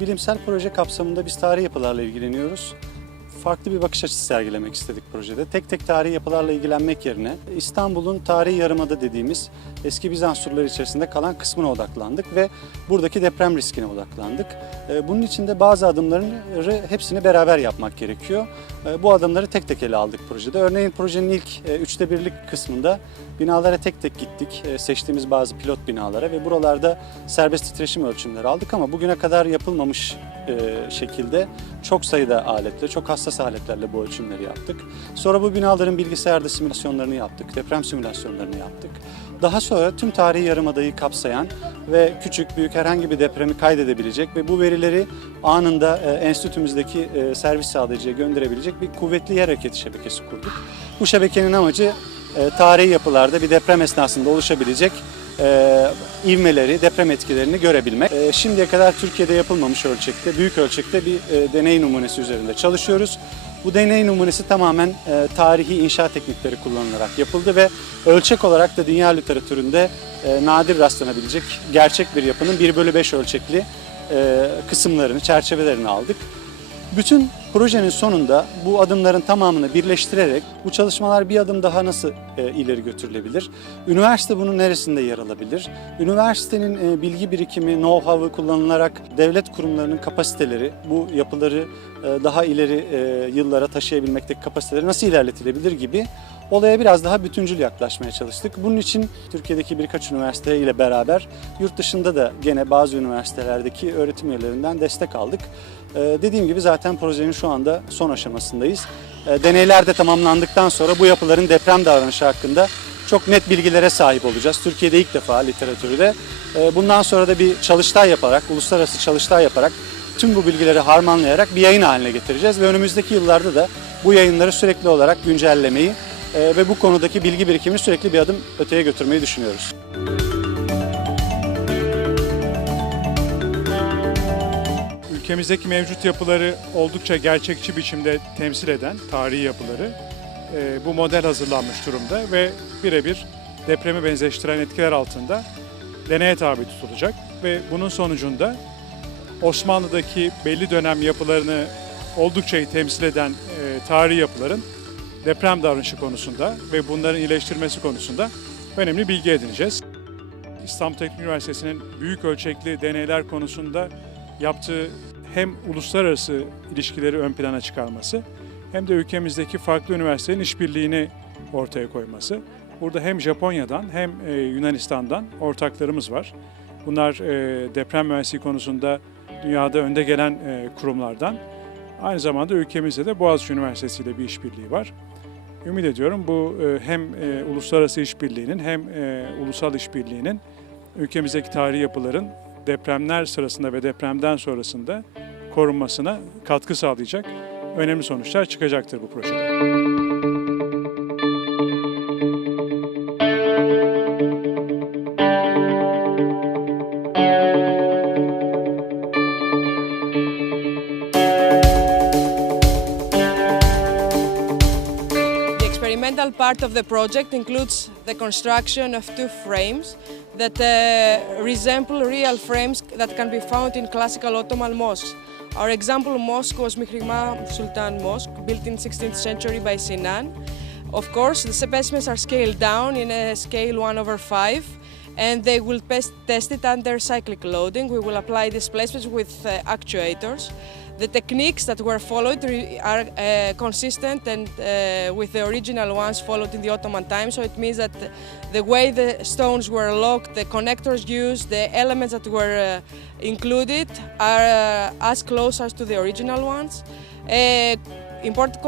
Bilimsel proje kapsamında biz tarihi yapılarla ilgileniyoruz. Farklı bir bakış açısı sergilemek istedik projede. Tek tek tarihi yapılarla ilgilenmek yerine İstanbul'un tarihi yarımada dediğimiz eski Bizans surları içerisinde kalan kısmına odaklandık ve buradaki deprem riskine odaklandık. Bunun için de bazı adımların hepsini beraber yapmak gerekiyor. Bu adımları tek tek ele aldık projede. Örneğin projenin ilk 1/3'lik kısmında binalara tek tek gittik. Seçtiğimiz bazı pilot binalara ve buralarda serbest titreşim ölçümleri aldık ama bugüne kadar yapılmamış şekilde çok sayıda aletle, çok hassas aletlerle bu ölçümleri yaptık. Sonra bu binaların bilgisayarda simülasyonlarını yaptık, deprem simülasyonlarını yaptık. Daha sonra tüm tarihi yarımadayı kapsayan ve küçük büyük herhangi bir depremi kaydedebilecek ve bu verileri anında enstitümüzdeki servis sağlayıcıya gönderebilecek bir kuvvetli yer hareketi şebekesi kurduk. Bu şebekenin amacı tarihi yapılarda bir deprem esnasında oluşabilecek ivmeleri, deprem etkilerini görebilmek. Şimdiye kadar Türkiye'de yapılmamış ölçekte, büyük ölçekte bir deney numunesi üzerinde çalışıyoruz. Bu deney numunesi tamamen tarihi inşaat teknikleri kullanılarak yapıldı ve ölçek olarak da dünya literatüründe nadir rastlanabilecek gerçek bir yapının 1/5 ölçekli kısımlarını, çerçevelerini aldık. Bütün projenin sonunda bu adımların tamamını birleştirerek bu çalışmalar bir adım daha nasıl ileri götürülebilir? Üniversite bunun neresinde yer alabilir? Üniversitenin bilgi birikimi, know-how'ı kullanılarak devlet kurumlarının kapasiteleri, bu yapıları daha ileri yıllara taşıyabilmekteki kapasiteleri nasıl ilerletilebilir gibi olaya biraz daha bütüncül yaklaşmaya çalıştık. Bunun için Türkiye'deki birkaç üniversite ile beraber yurt dışında da gene bazı üniversitelerdeki öğretim üyelerinden destek aldık. Dediğim gibi zaten projenin şu anda son aşamasındayız. Deneyler de tamamlandıktan sonra bu yapıların deprem davranışı hakkında çok net bilgilere sahip olacağız. Türkiye'de ilk defa literatürde. Bundan sonra da bir çalıştay yaparak, uluslararası çalıştay yaparak tüm bu bilgileri harmanlayarak bir yayın haline getireceğiz ve önümüzdeki yıllarda da bu yayınları sürekli olarak güncellemeyi ve bu konudaki bilgi birikimini sürekli bir adım öteye götürmeyi düşünüyoruz. Ülkemizdeki mevcut yapıları oldukça gerçekçi biçimde temsil eden tarihi yapıları bu model hazırlanmış durumda ve birebir depremi benzeştiren etkiler altında deneye tabi tutulacak ve bunun sonucunda Osmanlı'daki belli dönem yapılarını oldukça iyi temsil eden tarihi yapıların deprem davranışı konusunda ve bunların iyileştirmesi konusunda önemli bilgi edineceğiz. İstanbul Teknik Üniversitesi'nin büyük ölçekli deneyler konusunda yaptığı hem uluslararası ilişkileri ön plana çıkarması hem de ülkemizdeki farklı üniversitelerin işbirliğini ortaya koyması. Burada hem Japonya'dan hem Yunanistan'dan ortaklarımız var. Bunlar deprem mühendisliği konusunda dünyada önde gelen kurumlardan. Aynı zamanda ülkemizde de Boğaziçi Üniversitesi ile bir işbirliği var. Ümit ediyorum bu hem uluslararası işbirliğinin hem ulusal işbirliğinin ülkemizdeki tarihi yapıların depremler sırasında ve depremden sonrasında korunmasına katkı sağlayacak önemli sonuçlar çıkacaktır bu projede. The experimental part part of the project includes the construction of two frames that resemble real frames that can be found in classical Ottoman mosques. Our example mosque was Mihrimah Sultan Mosque, built in 16th century by Sinan. Of course, the specimens are scaled down in a scale 1/5, and they will test it under cyclic loading. We will apply displacements with actuators. The techniques that were followed are consistent and with the original ones followed in the Ottoman times. So it means that the way the stones were locked, the connectors used, the elements that were included are as close as to the original ones. Important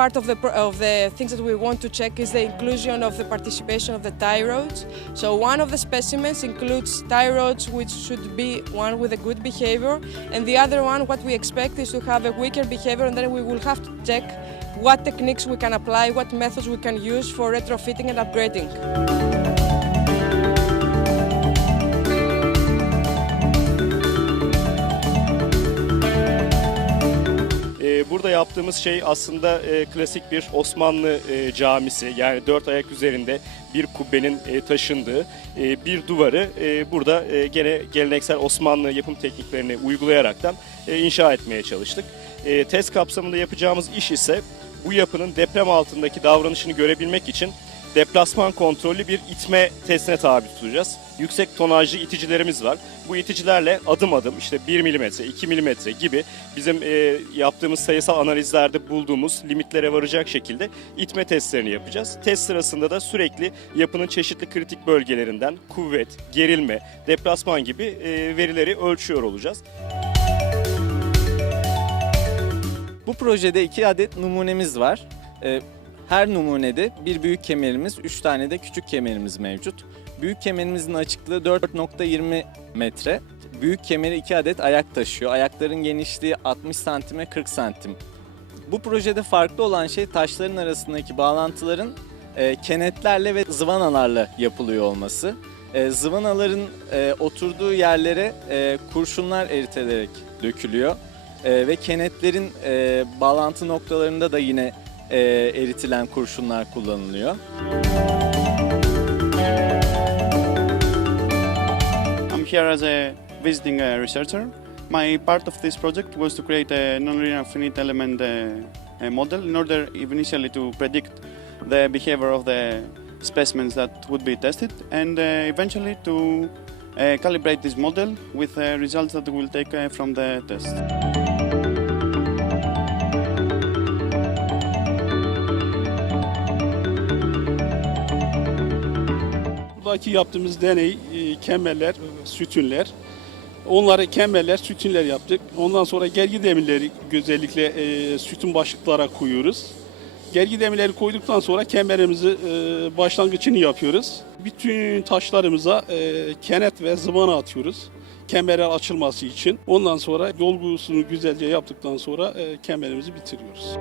part of the things that we want to check is the inclusion of the participation of the tie rods. So one of the specimens includes tie rods which should be one with a good behavior, and the other one, what we expect is to have a weaker behavior, and then we will have to check what techniques we can apply, what methods we can use for retrofitting and upgrading. Burada yaptığımız şey aslında klasik bir Osmanlı camisi, yani 4 ayak üzerinde bir kubbenin taşındığı bir duvarı burada gene geleneksel Osmanlı yapım tekniklerini uygulayaraktan inşa etmeye çalıştık. Test kapsamında yapacağımız iş ise bu yapının deprem altındaki davranışını görebilmek için deplasman kontrollü bir itme testine tabi tutacağız. Yüksek tonajlı iticilerimiz var. Bu iticilerle adım adım işte 1 milimetre, 2 milimetre gibi bizim yaptığımız sayısal analizlerde bulduğumuz limitlere varacak şekilde itme testlerini yapacağız. Test sırasında da sürekli yapının çeşitli kritik bölgelerinden kuvvet, gerilme, deplasman gibi verileri ölçüyor olacağız. Bu projede 2 adet numunemiz var. Her numunede bir büyük kemerimiz, 3 tane de küçük kemerimiz mevcut. Büyük kemerimizin açıklığı 4.20 metre. Büyük kemeri 2 adet ayak taşıyor. Ayakların genişliği 60 santime 40 santim. Bu projede farklı olan şey taşların arasındaki bağlantıların kenetlerle ve zıvanalarla yapılıyor olması. Zıvanaların oturduğu yerlere kurşunlar eritilerek dökülüyor. Ve kenetlerin bağlantı noktalarında da yine eritilen kurşunlar kullanılıyor. I'm here as a visiting researcher. My part of this project was to create a nonlinear finite element model in order initially to predict the behavior of the specimens that would be tested, and eventually to calibrate this model with results that we'll take from the test. Buradaki yaptığımız deney kemerler, sütunler. Onları kemerler, sütunler yaptık. Ondan sonra gergi demirleri özellikle sütun başlıklara koyuyoruz. Gergi demirleri koyduktan sonra kemerimizi başlangıcını yapıyoruz. Bütün taşlarımıza kenet ve zıvana atıyoruz. Kemerler açılması için. Ondan sonra dolgusunu güzelce yaptıktan sonra kemerimizi bitiriyoruz.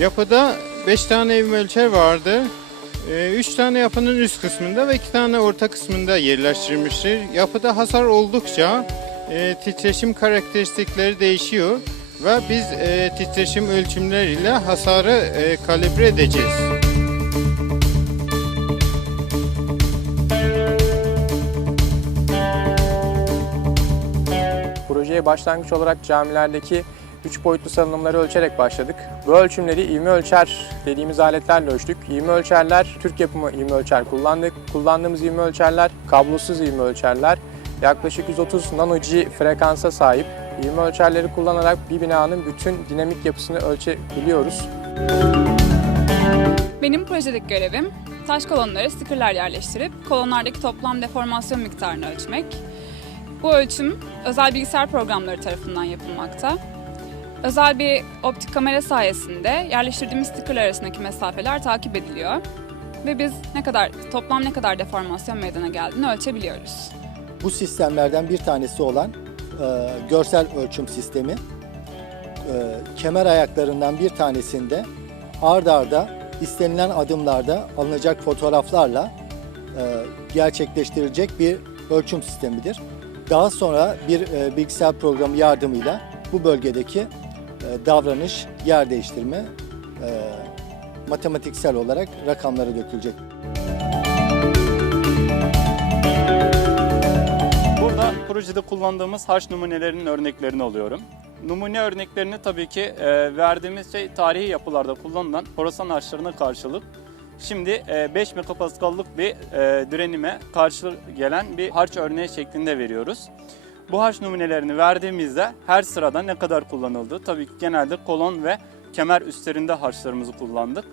Yapıda 5 tane ivme ölçer vardı. 3 tane yapının üst kısmında ve 2 tane orta kısmında yerleştirilmiştir. Yapıda hasar oldukça titreşim karakteristikleri değişiyor ve biz titreşim ölçümleriyle hasarı kalibre edeceğiz. Projeye başlangıç olarak camilerdeki 3 boyutlu salınımları ölçerek başladık. Bu ölçümleri ivme ölçer dediğimiz aletlerle ölçtük. İvme ölçerler, Türk yapımı ivme ölçer kullandık. Kullandığımız ivme ölçerler, kablosuz ivme ölçerler. Yaklaşık 130 nano-G frekansa sahip ivme ölçerleri kullanarak bir binanın bütün dinamik yapısını ölçebiliyoruz. Benim projedeki görevim taş kolonlara stickerler yerleştirip kolonlardaki toplam deformasyon miktarını ölçmek. Bu ölçüm özel bilgisayar programları tarafından yapılmakta. Özel bir optik kamera sayesinde yerleştirdiğimiz stickerler arasındaki mesafeler takip ediliyor ve biz toplam ne kadar deformasyon meydana geldiğini ölçebiliyoruz. Bu sistemlerden bir tanesi olan görsel ölçüm sistemi kemer ayaklarından bir tanesinde ard arda istenilen adımlarda alınacak fotoğraflarla gerçekleştirilecek bir ölçüm sistemidir. Daha sonra bir bilgisayar programı yardımıyla bu bölgedeki davranış, yer değiştirme matematiksel olarak rakamlara dökülecek. Burada projede kullandığımız harç numunelerinin örneklerini alıyorum. Numune örneklerini tabii ki verdiğimiz tarihi yapılarda kullanılan Horasan harçlarına karşılık şimdi 5 megapaskallık bir direnime karşı gelen bir harç örneği şeklinde veriyoruz. Bu harç numunelerini verdiğimizde her sırada ne kadar kullanıldı? Tabii ki genelde kolon ve kemer üstlerinde harçlarımızı kullandık.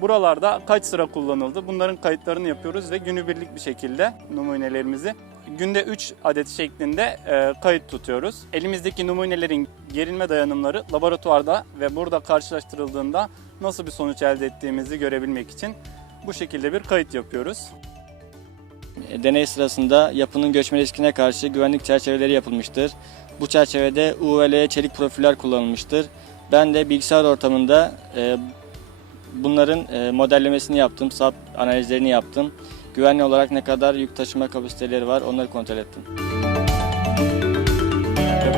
Buralarda kaç sıra kullanıldı? Bunların kayıtlarını yapıyoruz ve günübirlik bir şekilde numunelerimizi günde 3 adet şeklinde kayıt tutuyoruz. Elimizdeki numunelerin gerilme dayanımları laboratuvarda ve burada karşılaştırıldığında nasıl bir sonuç elde ettiğimizi görebilmek için bu şekilde bir kayıt yapıyoruz. Deney sırasında yapının göçme riskine karşı güvenlik çerçeveleri yapılmıştır. Bu çerçevede UVL çelik profiller kullanılmıştır. Ben de bilgisayar ortamında bunların modellemesini yaptım, SAP analizlerini yaptım. Güvenli olarak ne kadar yük taşıma kapasiteleri var onları kontrol ettim.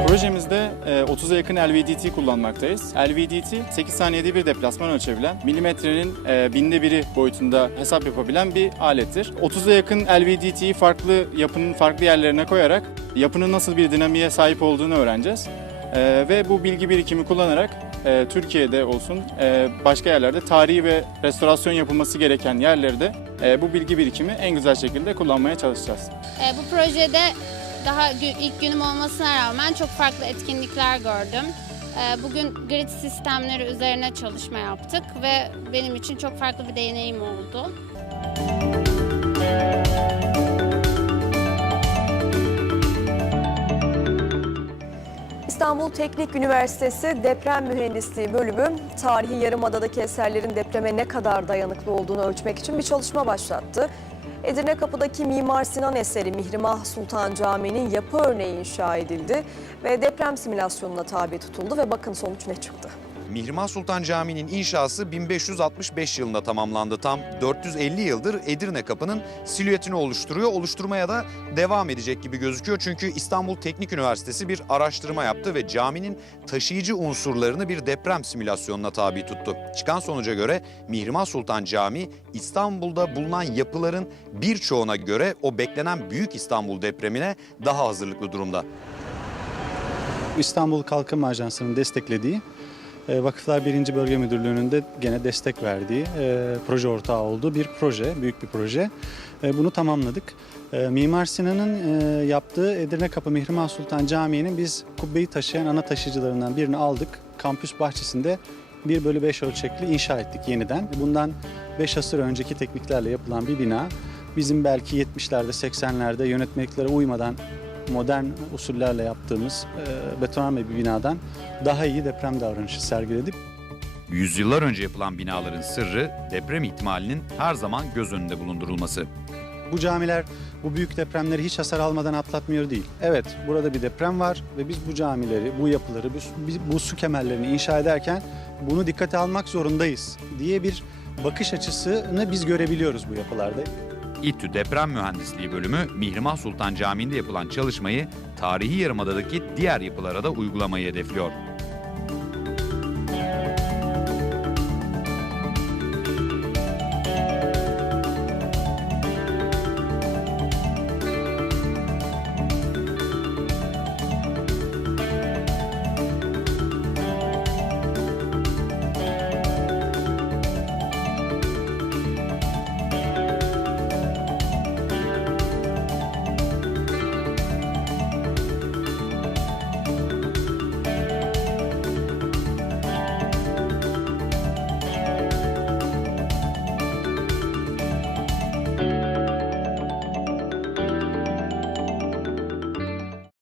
Projemizde 30'a yakın LVDT kullanmaktayız. LVDT 8 saniyede bir deplasman ölçebilen, milimetrenin binde biri boyutunda hesap yapabilen bir alettir. 30'a yakın LVDT'yi farklı yapının farklı yerlerine koyarak yapının nasıl bir dinamiğe sahip olduğunu öğreneceğiz. Ve bu bilgi birikimi kullanarak Türkiye'de olsun başka yerlerde tarihi ve restorasyon yapılması gereken yerlerde bu bilgi birikimi en güzel şekilde kullanmaya çalışacağız. Bu projede daha ilk günüm olmasına rağmen çok farklı etkinlikler gördüm. Bugün grid sistemleri üzerine çalışma yaptık ve benim için çok farklı bir deneyim oldu. İstanbul Teknik Üniversitesi Deprem Mühendisliği Bölümü, tarihi Yarımada'daki eserlerin depreme ne kadar dayanıklı olduğunu ölçmek için bir çalışma başlattı. Edirnekapı'daki Mimar Sinan eseri Mihrimah Sultan Camii'nin yapı örneği inşa edildi ve deprem simülasyonuna tabi tutuldu ve bakın sonuç ne çıktı. Mihrimah Sultan Camii'nin inşası 1565 yılında tamamlandı. Tam 450 yıldır Edirnekapı'nın silüetini oluşturmaya da devam edecek gibi gözüküyor. Çünkü İstanbul Teknik Üniversitesi bir araştırma yaptı ve caminin taşıyıcı unsurlarını bir deprem simülasyonuna tabi tuttu. Çıkan sonuca göre Mihrimah Sultan Camii İstanbul'da bulunan yapıların birçoğuna göre o beklenen Büyük İstanbul depremine daha hazırlıklı durumda. İstanbul Kalkınma Ajansı'nın desteklediği, Vakıflar 1. Bölge Müdürlüğü'nün de gene destek verdiği proje ortağı olduğu bir proje, büyük bir proje. Bunu tamamladık. Mimar Sinan'ın yaptığı Edirnekapı Mihrimah Sultan Camii'nin biz kubbeyi taşıyan ana taşıyıcılarından birini aldık. Kampüs bahçesinde 1/5 ölçekli inşa ettik yeniden. Bundan 5 asır önceki tekniklerle yapılan bir bina. Bizim belki 70'lerde 80'lerde yönetmeliklere uymadan modern usullerle yaptığımız betonarme bir binadan daha iyi deprem davranışı sergiledik. Yüzyıllar önce yapılan binaların sırrı deprem ihtimalinin her zaman göz önünde bulundurulması. Bu camiler bu büyük depremleri hiç hasar almadan atlatmıyor değil. Evet, burada bir deprem var ve biz bu camileri, bu yapıları, bu su kemerlerini inşa ederken bunu dikkate almak zorundayız diye bir bakış açısını biz görebiliyoruz bu yapılarda. İTÜ Deprem Mühendisliği Bölümü Mihrimah Sultan Camii'nde yapılan çalışmayı tarihi Yarımada'daki diğer yapılara da uygulamayı hedefliyor.